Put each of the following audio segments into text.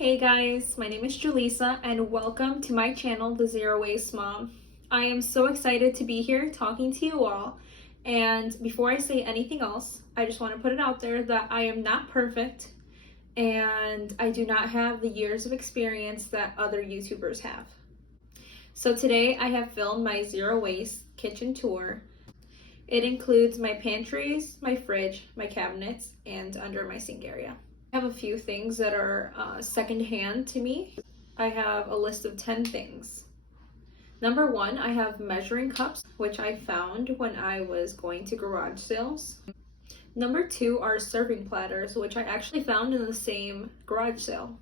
Hey guys, my name is Jaleesa and welcome to my channel, The Zero Waste Mom. I am so excited to be here talking to you all, and before I say anything else, I just want to put it out there that I am not perfect and I do not have the years of experience that other YouTubers have. So today I have filmed my zero waste kitchen tour. It includes my pantries, my fridge, my cabinets, and under my sink area. I have a few things that are secondhand to me. I have a list of 10 things. Number one, I have measuring cups, which I found when I was going to garage sales. Number two are serving platters, which I actually found in the same garage sale.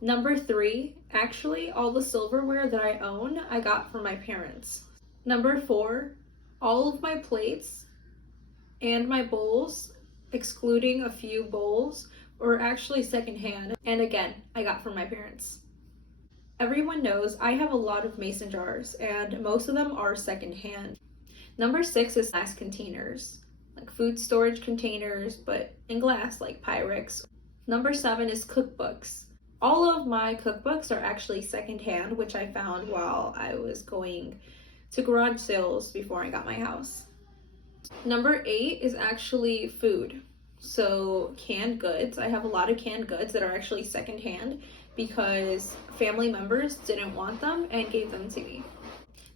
Number three, actually all the silverware that I own, I got from my parents. Number four, all of my plates and my bowls, excluding a few bowls, were actually secondhand, and again, I got from my parents. Everyone knows I have a lot of mason jars, and most of them are secondhand. Number six is glass containers, like food storage containers, but in glass, like Pyrex. Number seven is cookbooks. All of my cookbooks are actually secondhand, which I found while I was going to garage sales before I got my house. Number eight is actually food. So canned goods. I have a lot of canned goods that are actually secondhand because family members didn't want them and gave them to me.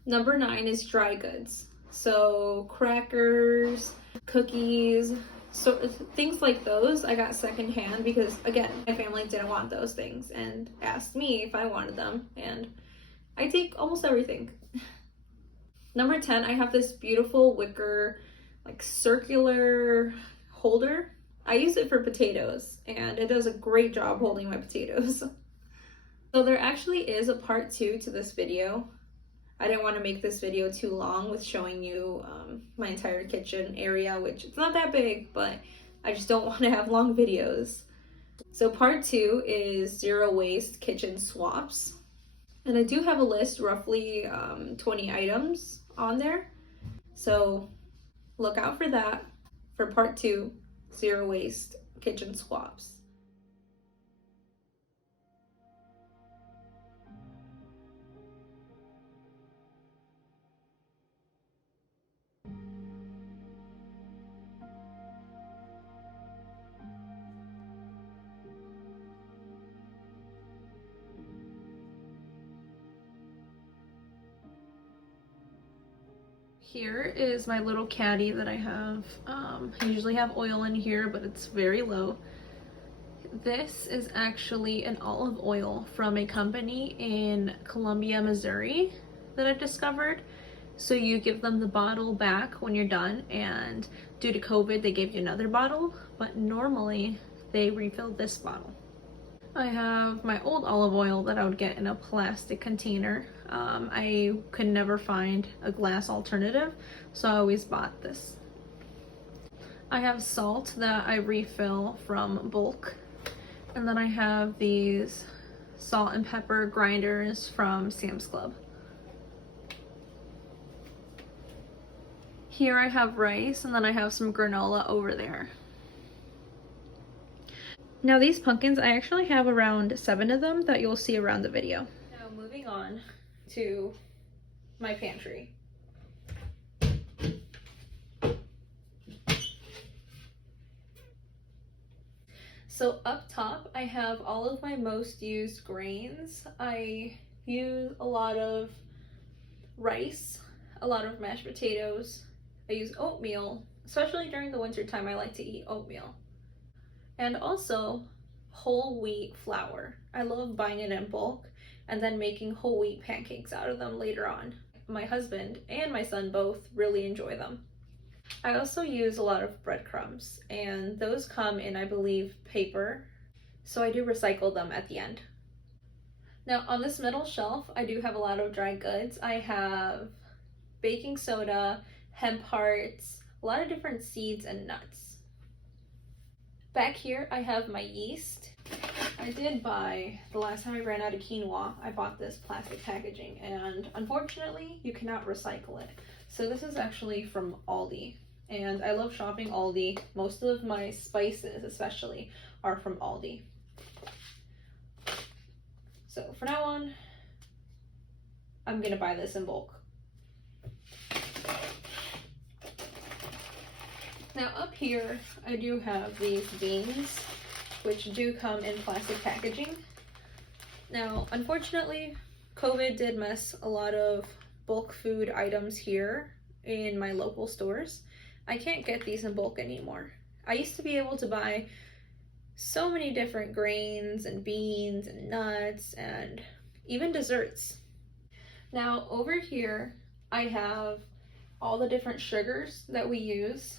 Number nine is dry goods. So crackers, cookies, so things like those I got secondhand because again, my family didn't want those things and asked me if I wanted them, and I take almost everything. Number 10, I have this beautiful wicker like circular holder. I use it for potatoes and it does a great job holding my potatoes. So there actually is a part 2 to this video. I didn't want to make this video too long with showing you my entire kitchen area, which it's not that big, but I just don't want to have long videos. So part 2 is zero waste kitchen swaps. And I do have a list, roughly 20 items on there. So look out for that for part 2, zero waste kitchen swaps. Here is my little caddy that I have. I usually have oil in here, but it's very low. This is actually an olive oil from a company in Columbia, Missouri that I discovered. So you give them the bottle back when you're done, and due to COVID, they gave you another bottle, but normally they refilled this bottle. I have my old olive oil that I would get in a plastic container. I could never find a glass alternative, so I always bought this. I have salt that I refill from bulk, and then I have these salt and pepper grinders from Sam's Club. Here I have rice, and then I have some granola over there. Now these pumpkins, I actually have around 7 of them that you'll see around the video. Now moving on to my pantry. So up top, I have all of my most used grains. I use a lot of rice, a lot of mashed potatoes. I use oatmeal, especially during the winter time. I like to eat oatmeal. And also whole wheat flour. I love buying it in bulk and then making whole wheat pancakes out of them later on. My husband and my son both really enjoy them. I also use a lot of breadcrumbs, and those come in, I believe, paper, so I do recycle them at the end. Now on this middle shelf, I do have a lot of dry goods. I have baking soda, hemp hearts, a lot of different seeds and nuts. Back here, I have my yeast. I did buy, the last time I ran out of quinoa, I bought this plastic packaging, and unfortunately, you cannot recycle it. So this is actually from Aldi, and I love shopping Aldi. Most of my spices, especially, are from Aldi. So for now on, I'm gonna buy this in bulk. Now up here, I do have these beans, which do come in plastic packaging. Now, unfortunately, COVID did mess a lot of bulk food items here in my local stores. I can't get these in bulk anymore. I used to be able to buy so many different grains and beans and nuts and even desserts. Now over here, I have all the different sugars that we use.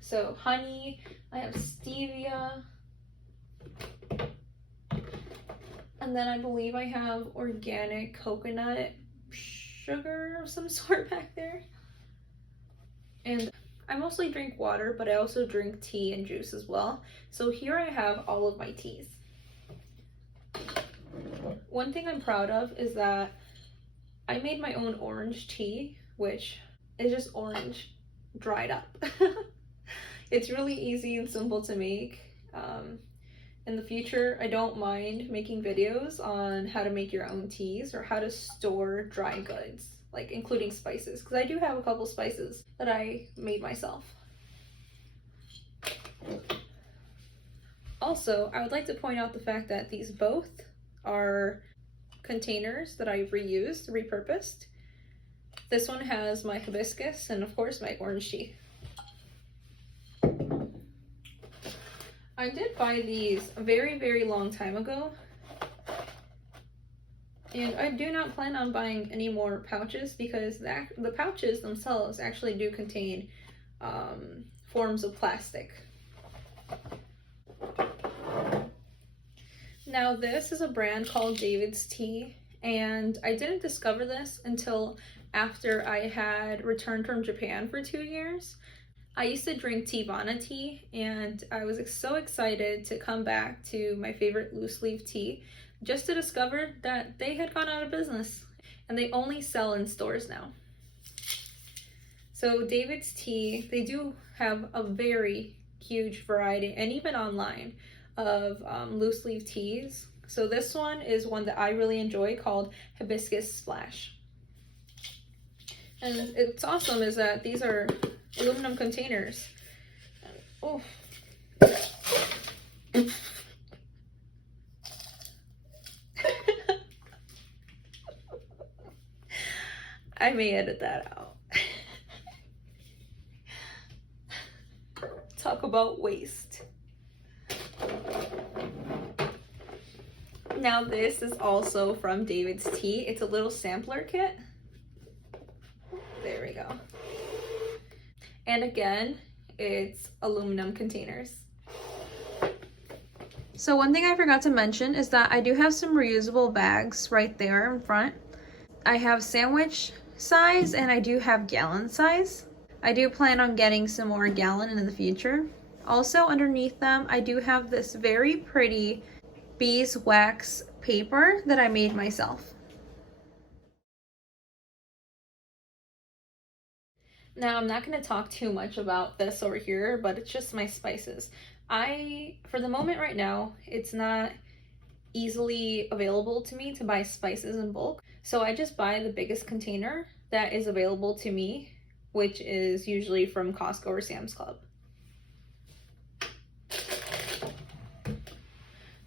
So honey, I have stevia, and then I believe I have organic coconut sugar of some sort back there. And I mostly drink water, but I also drink tea and juice as well. So here I have all of my teas. One thing I'm proud of is that I made my own orange tea, which is just orange dried up. It's really easy and simple to make. In the future, I don't mind making videos on how to make your own teas or how to store dry goods, like including spices, because I do have a couple spices that I made myself. Also, I would like to point out the fact that these both are containers that I've reused, repurposed. This one has my hibiscus and of course my orange tea. I did buy these a very, very long time ago, and I do not plan on buying any more pouches because the pouches themselves actually do contain forms of plastic. Now this is a brand called David's Tea, and I didn't discover this until after I had returned from Japan for 2 years. I used to drink Teavana tea, and I was so excited to come back to my favorite loose leaf tea just to discover that they had gone out of business and they only sell in stores now. So David's Tea, they do have a very huge variety, and even online, of loose leaf teas. So this one is one that I really enjoy called Hibiscus Splash. And it's awesome is that these are aluminum containers. Oh. I may edit that out. Talk about waste. Now this is also from David's Tea. It's a little sampler kit. There we go. And again, it's aluminum containers. So one thing I forgot to mention is that I do have some reusable bags right there in front. I have sandwich size and I do have gallon size. I do plan on getting some more gallon in the future. Also underneath them, I do have this very pretty beeswax paper that I made myself. Now, I'm not going to talk too much about this over here, but it's just my spices. For the moment right now, it's not easily available to me to buy spices in bulk. So I just buy the biggest container that is available to me, which is usually from Costco or Sam's Club.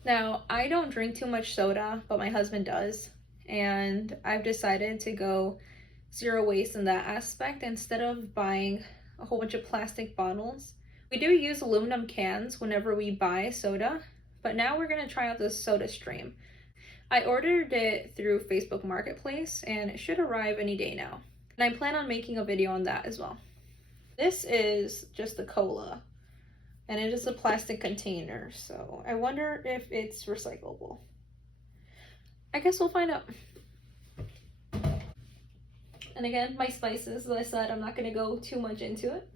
Now, I don't drink too much soda, but my husband does. And I've decided to go zero waste in that aspect instead of buying a whole bunch of plastic bottles. We do use aluminum cans whenever we buy soda, but now we're going to try out this Soda Stream. I ordered it through Facebook Marketplace and it should arrive any day now. And I plan on making a video on that as well. This is just the cola and it is a plastic container, so I wonder if it's recyclable. I guess we'll find out. And again, my spices, as I said, I'm not going to go too much into it.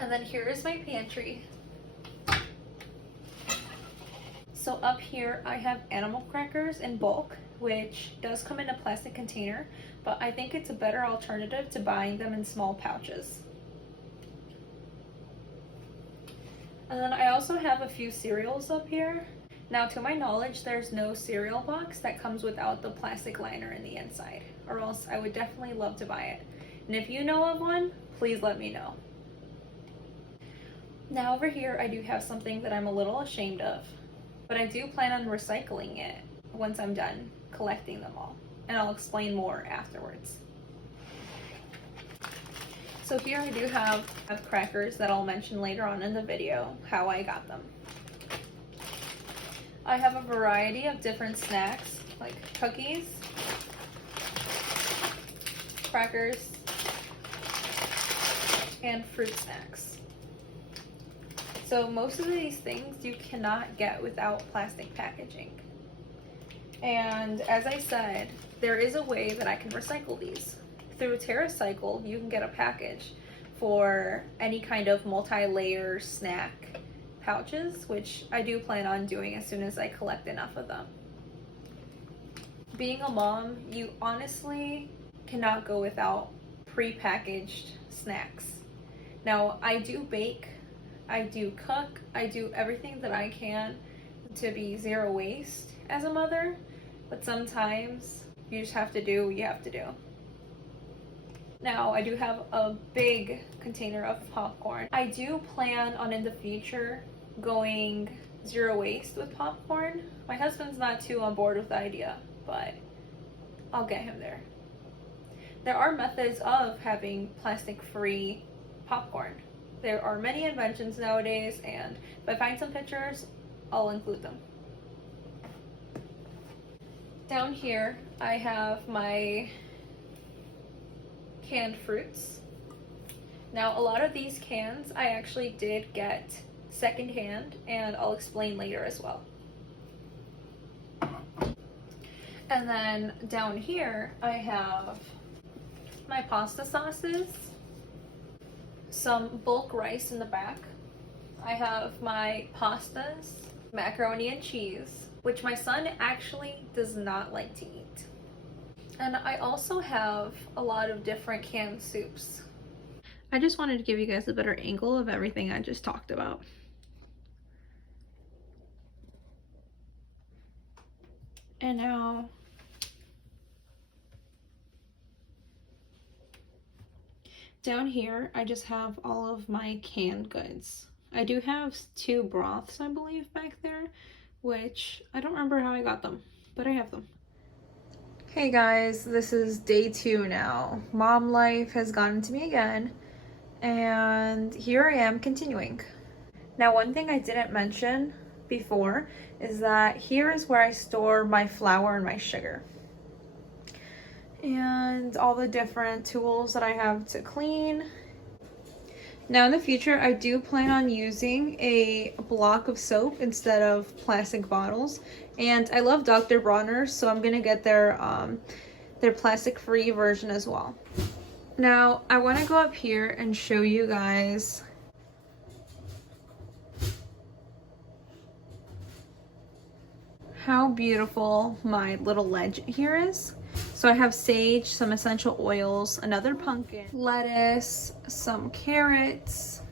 And then here is my pantry. So up here I have animal crackers in bulk, which does come in a plastic container, but I think it's a better alternative to buying them in small pouches. And then I also have a few cereals up here. Now, to my knowledge, there's no cereal box that comes without the plastic liner in the inside, or else I would definitely love to buy it. And if you know of one, please let me know. Now over here, I do have something that I'm a little ashamed of, but I do plan on recycling it once I'm done collecting them all, and I'll explain more afterwards. So here I do have crackers that I'll mention later on in the video how I got them. I have a variety of different snacks like cookies, crackers, and fruit snacks. So most of these things you cannot get without plastic packaging. And as I said, there is a way that I can recycle these. Through TerraCycle, you can get a package for any kind of multi-layer snack pouches, which I do plan on doing as soon as I collect enough of them. Being a mom, you honestly cannot go without pre-packaged snacks. Now, I do bake, I do cook, I do everything that I can to be zero waste as a mother, but sometimes you just have to do what you have to do. Now, I do have a big container of popcorn. I do plan on in the future going zero waste with popcorn. My husband's not too on board with the idea, but I'll get him there. There are methods of having plastic-free popcorn. There are many inventions nowadays, and if I find some pictures, I'll include them. Down here, I have my canned fruits. Now, a lot of these cans I actually did get secondhand, and I'll explain later as well. And then down here, I have my pasta sauces, some bulk rice in the back. I have my pastas, macaroni and cheese, which my son actually does not like to eat. And I also have a lot of different canned soups. I just wanted to give you guys a better angle of everything I just talked about. And now down here, I just have all of my canned goods. I do have 2 broths, I believe, back there, which I don't remember how I got them, but I have them. Hey guys, this is day 2 now. Mom life has gotten to me again, and here I am continuing. Now, one thing I didn't mention before is that here is where I store my flour and my sugar and all the different tools that I have to clean. Now in the future, I do plan on using a block of soap instead of plastic bottles, and I love Dr. Bronner's, so I'm gonna get their plastic-free version as well. Now I want to go up here and show you guys how beautiful my little ledge here is. So I have sage, some essential oils, another pumpkin, lettuce, some carrots,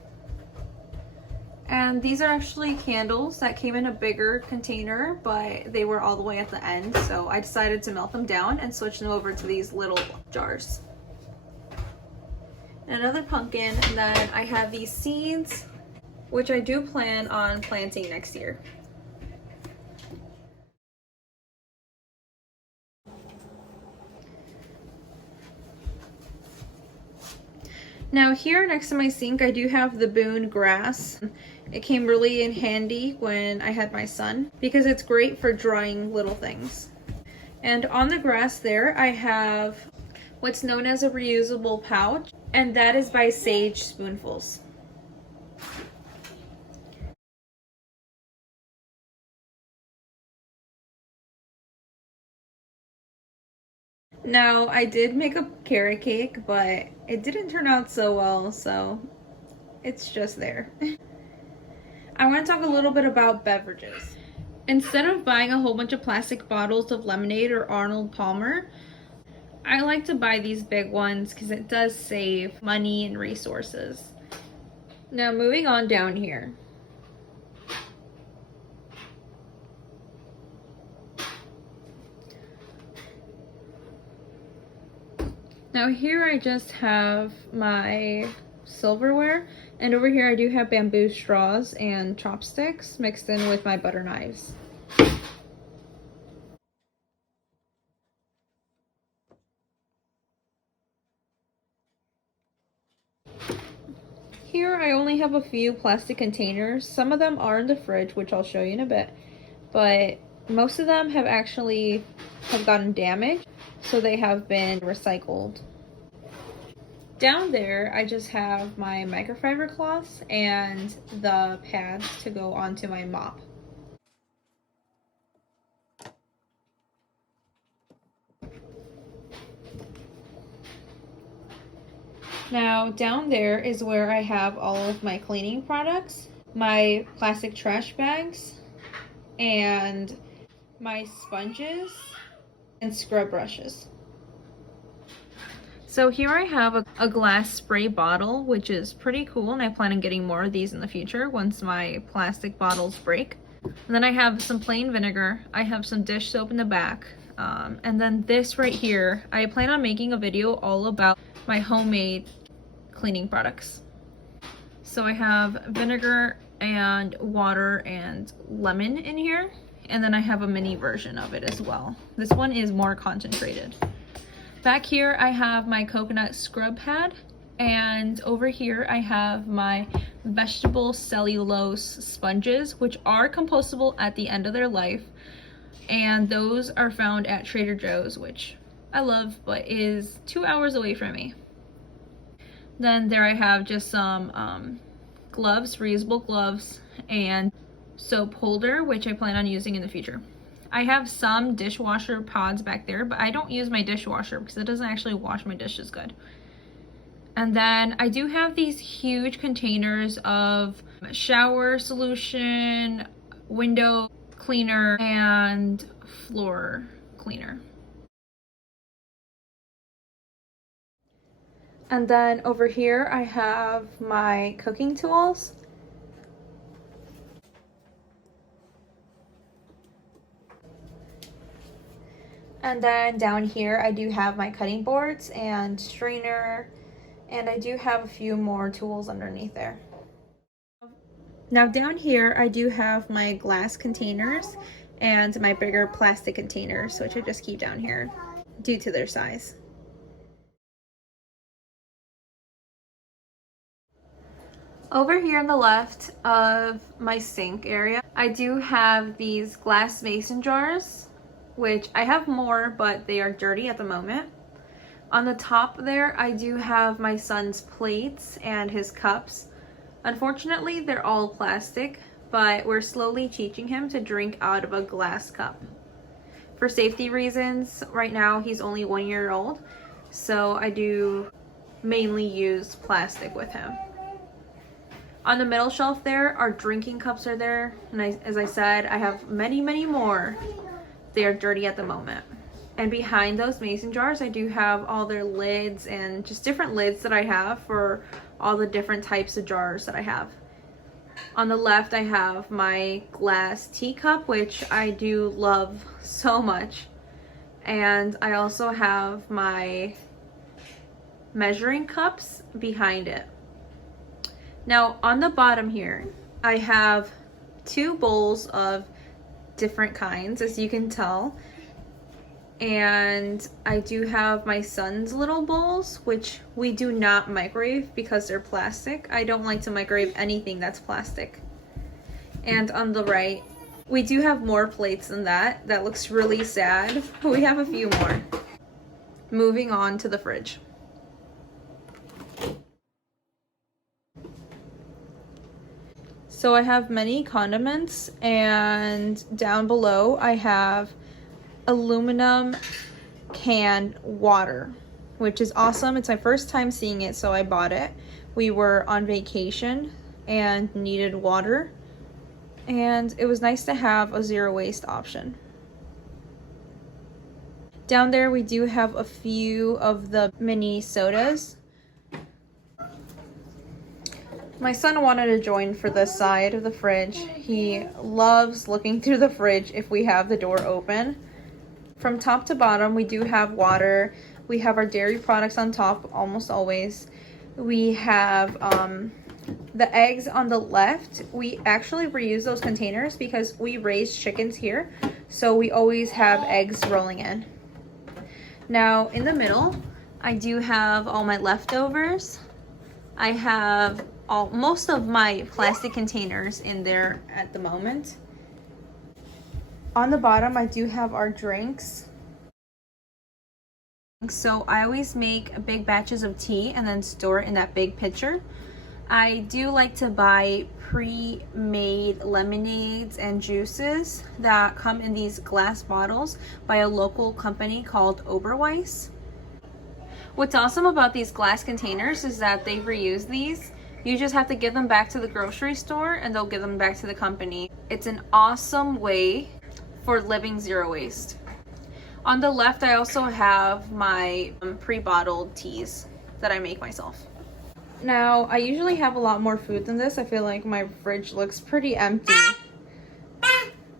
and these are actually candles that came in a bigger container, but they were all the way at the end, so I decided to melt them down and switch them over to these little jars. And another pumpkin, and then I have these seeds, which I do plan on planting next year. Now here next to my sink, I do have the Boone grass. It came really in handy when I had my son because it's great for drying little things. And on the grass there, I have what's known as a reusable pouch, and that is by Sage Spoonfuls. Now, I did make a carrot cake, but it didn't turn out so well, so it's just there. I want to talk a little bit about beverages. Instead of buying a whole bunch of plastic bottles of lemonade or Arnold Palmer, I like to buy these big ones because it does save money and resources. Now, moving on down here. Now here I just have my silverware, and over here I do have bamboo straws and chopsticks mixed in with my butter knives. Here I only have a few plastic containers. Some of them are in the fridge, which I'll show you in a bit, but most of them have gotten damaged, so they have been recycled. Down there, I just have my microfiber cloths and the pads to go onto my mop. Now, down there is where I have all of my cleaning products, my plastic trash bags, and my sponges and scrub brushes. So here I have a glass spray bottle, which is pretty cool, and I plan on getting more of these in the future once my plastic bottles break. And then I have some plain vinegar, I have some dish soap in the back, and then this right here, I plan on making a video all about my homemade cleaning products. So I have vinegar and water and lemon in here, and then I have a mini version of it as well. This one is more concentrated. Back here I have my coconut scrub pad, and over here I have my vegetable cellulose sponges, which are compostable at the end of their life, and those are found at Trader Joe's, which I love but is 2 hours away from me. Then there I have just some gloves, reusable gloves, and soap holder, which I plan on using in the future. I have some dishwasher pods back there, but I don't use my dishwasher because it doesn't actually wash my dishes good. And then I do have these huge containers of shower solution, window cleaner, and floor cleaner. And then over here I have my cooking tools. And then down here I do have my cutting boards and strainer, and I do have a few more tools underneath there. Now down here I do have my glass containers and my bigger plastic containers, which I just keep down here due to their size. Over here on the left of my sink area, I do have these glass mason jars, which I have more, but they are dirty at the moment. On the top there, I do have my son's plates and his cups. Unfortunately, they're all plastic, but we're slowly teaching him to drink out of a glass cup. For safety reasons, right now he's only 1 year old, so I do mainly use plastic with him. On the middle shelf there, our drinking cups are there, and as I said, I have many, many more. They are dirty at the moment. And behind those mason jars, I do have all their lids and just different lids that I have for all the different types of jars that I have. On the left, I have my glass teacup, which I do love so much. And I also have my measuring cups behind it. Now on the bottom here, I have 2 bowls of different kinds, as you can tell. And I do have my son's little bowls, which we do not microwave because they're plastic. I don't like to microwave anything that's plastic. And on the right, we do have more plates than that. That looks really sad. We have a few more. Moving on to the fridge. So I have many condiments, and down below I have aluminum canned water, which is awesome. It's my first time seeing it, so I bought it. We were on vacation and needed water, and it was nice to have a zero waste option. Down there we do have a few of the mini sodas. My son wanted to join for this side of the fridge. He loves looking through the fridge if we have the door open. From top to bottom, we do have water, We have our dairy products on top almost always. We have the eggs on the left. We actually reuse those containers because we raise chickens here, so we always have eggs rolling in. Now in the middle, I do have all my leftovers. I have most of my plastic containers in there at the moment. On the bottom, I do have our drinks. So I always make big batches of tea and then store it in that big pitcher. I do like to buy pre-made lemonades and juices that come in these glass bottles by a local company called Oberweis. What's awesome about these glass containers is that they reuse these. You just have to give them back to the grocery store and they'll give them back to the company. It's an awesome way for living zero waste. On the left, I also have my pre-bottled teas that I make myself. Now, I usually have a lot more food than this. I feel like my fridge looks pretty empty.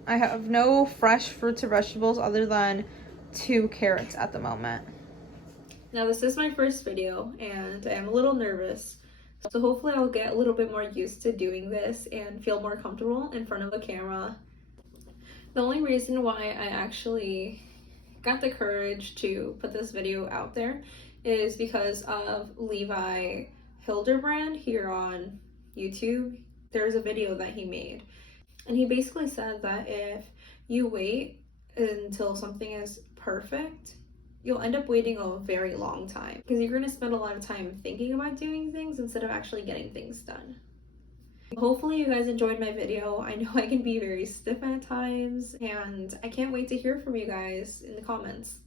I have no fresh fruits or vegetables other than 2 carrots at the moment. Now, this is my first video and I am a little nervous. So hopefully I'll get a little bit more used to doing this and feel more comfortable in front of the camera. The only reason why I actually got the courage to put this video out there is because of Levi Hilderbrand here on YouTube. There's a video that he made and he basically said that if you wait until something is perfect, you'll end up waiting a very long time because you're going to spend a lot of time thinking about doing things instead of actually getting things done. Hopefully you guys enjoyed my video. I know I can be very stiff at times and I can't wait to hear from you guys in the comments.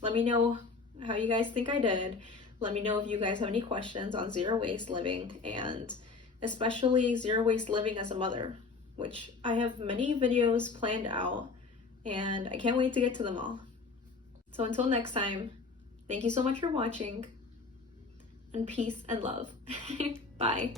Let me know how you guys think I did. Let me know if you guys have any questions on zero waste living and especially zero waste living as a mother, which I have many videos planned out and I can't wait to get to them all. So until next time, thank you so much for watching and peace and love. Bye.